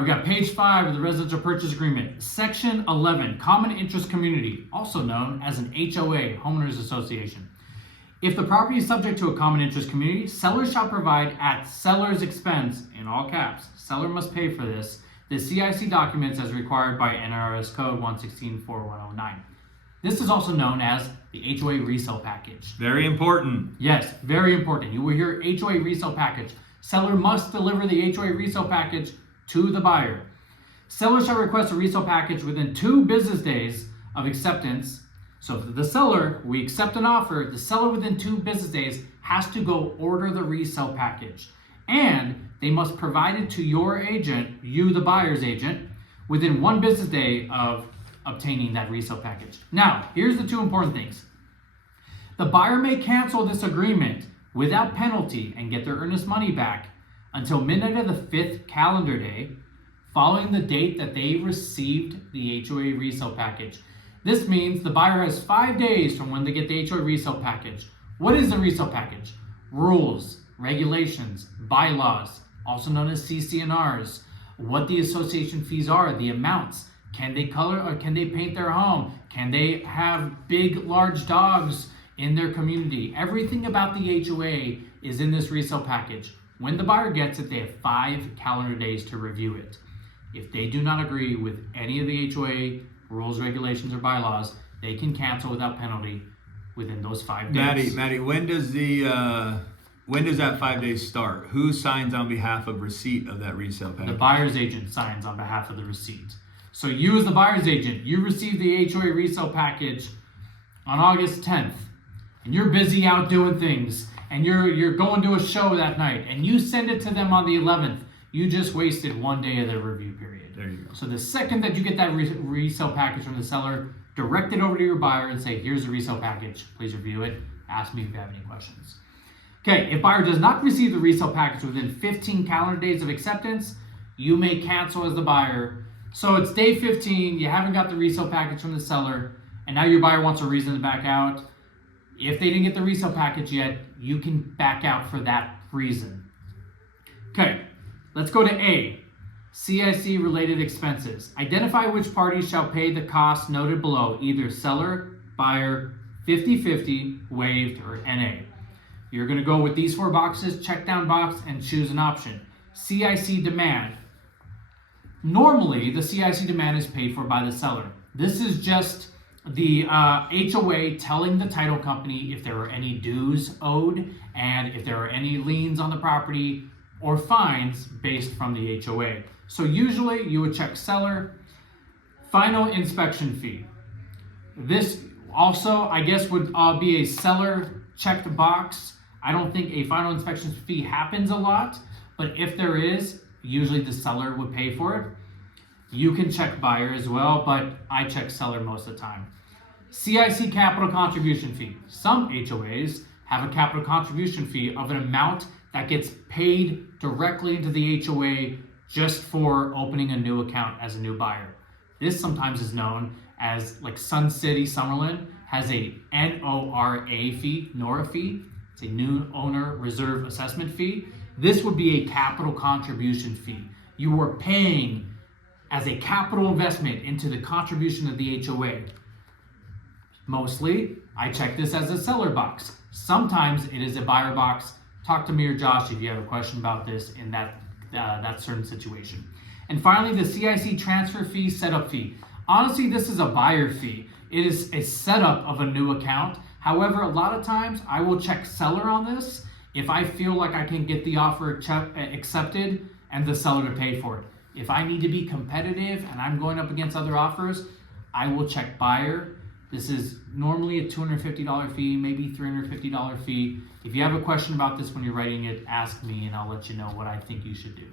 We got page 5 of the residential purchase agreement, section 11, common interest community, also known as an HOA, homeowners association. If the property is subject to a common interest community, seller shall provide at seller's expense, in all caps, seller must pay for this, the CIC documents as required by NRS code 116.4109. This is also known as the HOA resale package. Very important. Yes, very important. You will hear HOA resale package. Seller must deliver the HOA resale package to the buyer. Seller shall request a resale package within 2 business days of acceptance. So if the seller, we accept an offer, the seller within 2 business days has to go order the resale package. And they must provide it to your agent, you the buyer's agent, within 1 business day of obtaining that resale package. Now, here's the 2 important things. The buyer may cancel this agreement without penalty and get their earnest money back until midnight of the 5th calendar day following the date that they received the HOA resale package. This means the buyer has 5 days from when they get the HOA resale package. What is the resale package? Rules, regulations, bylaws, also known as CC&Rs, what the association fees are, the amounts. Can they color or can they paint their home? Can they have big, large dogs in their community? Everything about the HOA is in this resale package. When the buyer gets it, they have 5 calendar days to review it. If they do not agree with any of the HOA rules, regulations, or bylaws, they can cancel without penalty within those 5 days. Maddie, when does that 5 days start? Who signs on behalf of receipt of that resale package? The buyer's agent signs on behalf of the receipt. So you as the buyer's agent, you receive the HOA resale package on August 10th, and you're busy out doing things, and you're going to a show that night, and you send it to them on the 11th. You just wasted 1 day of their review period. There you go. So the second that you get that resale package from the seller, direct it over to your buyer and say, here's the resale package. Please review it. Ask me if you have any questions. Okay, if buyer does not receive the resale package within 15 calendar days of acceptance, you may cancel as the buyer. So it's day 15, you haven't got the resale package from the seller, and now your buyer wants a reason to back out. If they didn't get the resale package yet, you can back out for that reason. Okay, let's go to A, CIC related expenses. Identify which parties shall pay the costs noted below, either seller, buyer, 50-50, waived, or NA. You're going to go with these 4 boxes, check down box, and choose an option. CIC demand. Normally, the CIC demand is paid for by the seller. This is just the HOA telling the title company if there are any dues owed and if there are any liens on the property or fines based from the HOA. So usually you would check seller, final inspection fee. This also, I guess, would be a seller checked box. I don't think a final inspection fee happens a lot, but if there is, usually the seller would pay for it. You can check buyer as well, but I check seller most of the time. CIC capital contribution fee. Some HOAs have a capital contribution fee of an amount that gets paid directly into the HOA just for opening a new account as a new buyer. This sometimes is known as, like Sun City, Summerlin has a NORA fee, NORA fee. It's a new owner reserve assessment fee. This would be a capital contribution fee. You are paying as a capital investment into the contribution of the HOA. Mostly, I check this as a seller box. Sometimes it is a buyer box. Talk to me or Josh if you have a question about this in that certain situation. And finally, the CIC transfer fee, setup fee. Honestly, this is a buyer fee. It is a setup of a new account. However, a lot of times I will check seller on this if I feel like I can get the offer accepted and the seller to pay for it. If I need to be competitive and I'm going up against other offers, I will check buyer. This is normally a $250 fee, maybe $350 fee. If you have a question about this when you're writing it, ask me and I'll let you know what I think you should do.